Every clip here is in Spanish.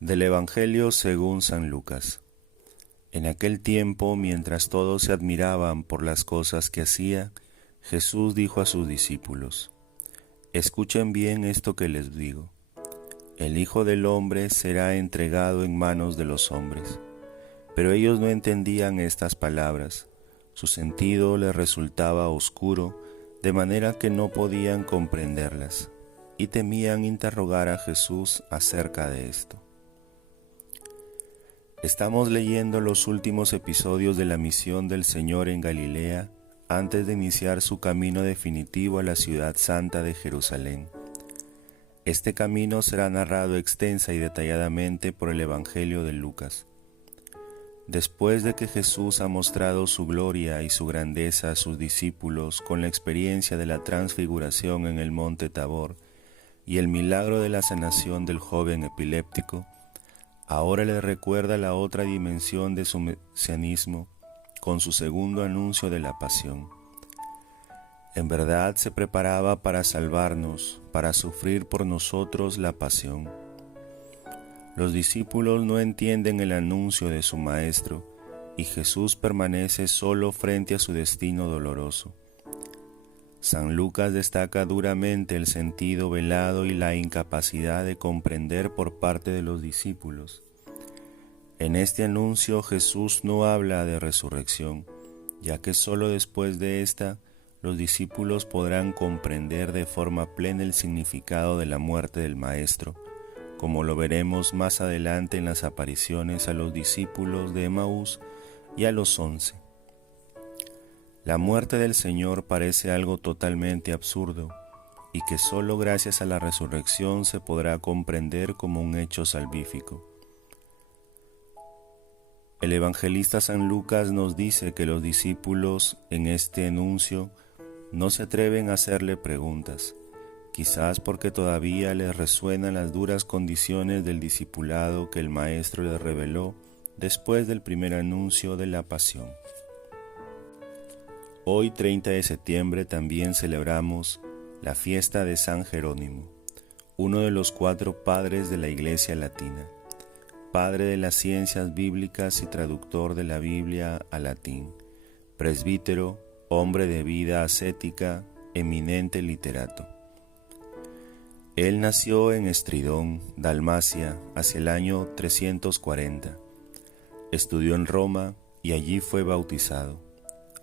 Del Evangelio según San Lucas. En aquel tiempo, mientras todos se admiraban por las cosas que hacía, Jesús dijo a sus discípulos: Escuchen bien esto que les digo. El Hijo del Hombre será entregado en manos de los hombres. Pero ellos no entendían estas palabras. Su sentido les resultaba oscuro, de manera que no podían comprenderlas, y temían interrogar a Jesús acerca de esto. Estamos leyendo los últimos episodios de la misión del Señor en Galilea antes de iniciar su camino definitivo a la ciudad santa de Jerusalén. Este camino será narrado extensa y detalladamente por el Evangelio de Lucas. Después de que Jesús ha mostrado su gloria y su grandeza a sus discípulos con la experiencia de la transfiguración en el monte Tabor y el milagro de la sanación del joven epiléptico, ahora le recuerda la otra dimensión de su mesianismo con su segundo anuncio de la pasión. En verdad se preparaba para salvarnos, para sufrir por nosotros la pasión. Los discípulos no entienden el anuncio de su Maestro y Jesús permanece solo frente a su destino doloroso. San Lucas destaca duramente el sentido velado y la incapacidad de comprender por parte de los discípulos. En este anuncio Jesús no habla de resurrección, ya que solo después de esta los discípulos podrán comprender de forma plena el significado de la muerte del Maestro, como lo veremos más adelante en las apariciones a los discípulos de Emaús y a los 11. La muerte del Señor parece algo totalmente absurdo y que solo gracias a la resurrección se podrá comprender como un hecho salvífico. El evangelista San Lucas nos dice que los discípulos en este anuncio no se atreven a hacerle preguntas, quizás porque todavía les resuenan las duras condiciones del discipulado que el Maestro les reveló después del primer anuncio de la pasión. Hoy, 30 de septiembre, también celebramos la fiesta de San Jerónimo, uno de los 4 padres de la Iglesia latina, padre de las ciencias bíblicas y traductor de la Biblia al latín, presbítero, hombre de vida ascética, eminente literato. Él nació en Estridón, Dalmacia, hacia el año 340. Estudió en Roma y allí fue bautizado.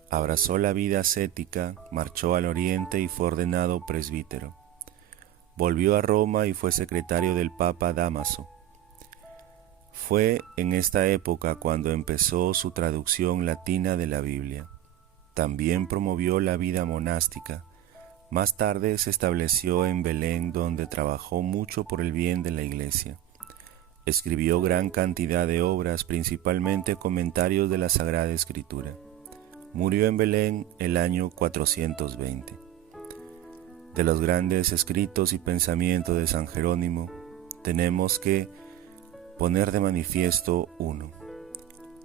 Abrazó la vida ascética, marchó al oriente y fue ordenado presbítero. Volvió a Roma y fue secretario del Papa Dámaso. Fue en esta época cuando empezó su traducción latina de la Biblia. También promovió la vida monástica. Más tarde se estableció en Belén, donde trabajó mucho por el bien de la Iglesia. Escribió gran cantidad de obras, principalmente comentarios de la Sagrada Escritura. Murió en Belén el año 420. De los grandes escritos y pensamientos de San Jerónimo, tenemos que poner de manifiesto uno: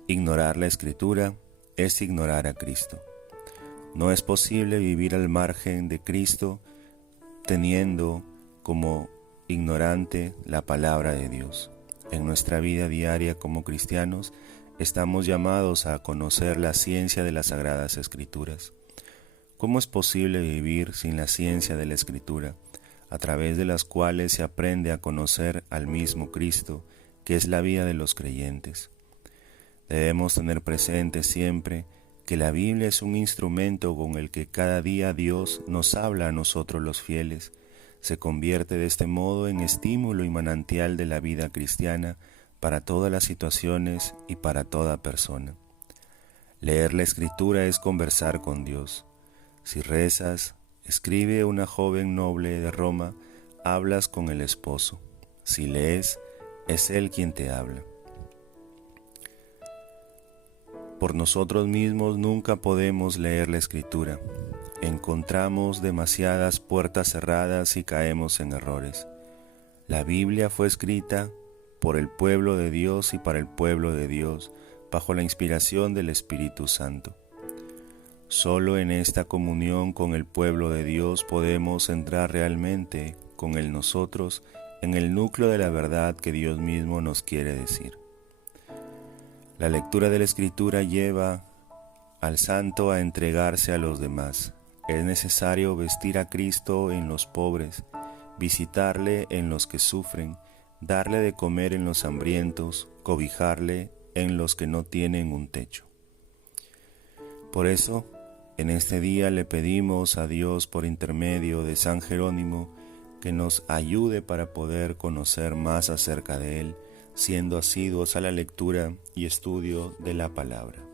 ignorar la Escritura es ignorar a Cristo. No es posible vivir al margen de Cristo teniendo como ignorante la palabra de Dios. En nuestra vida diaria como cristianos estamos llamados a conocer la ciencia de las Sagradas Escrituras. ¿Cómo es posible vivir sin la ciencia de la Escritura, a través de las cuales se aprende a conocer al mismo Cristo, que es la vida de los creyentes? Debemos tener presente siempre que la Biblia es un instrumento con el que cada día Dios nos habla a nosotros los fieles. Se convierte de este modo en estímulo y manantial de la vida cristiana para todas las situaciones y para toda persona. Leer la Escritura es conversar con Dios. Si rezas, escribe una joven noble de Roma, hablas con el esposo. Si lees, es Él quien te habla. Por nosotros mismos nunca podemos leer la Escritura. Encontramos demasiadas puertas cerradas y caemos en errores. La Biblia fue escrita por el pueblo de Dios y para el pueblo de Dios, bajo la inspiración del Espíritu Santo. Solo en esta comunión con el pueblo de Dios podemos entrar realmente con el nosotros en el núcleo de la verdad que Dios mismo nos quiere decir. La lectura de la Escritura lleva al santo a entregarse a los demás. Es necesario vestir a Cristo en los pobres, visitarle en los que sufren, darle de comer en los hambrientos, cobijarle en los que no tienen un techo. Por eso, en este día le pedimos a Dios por intermedio de San Jerónimo que nos ayude para poder conocer más acerca de Él, siendo asiduos a la lectura y estudio de la palabra.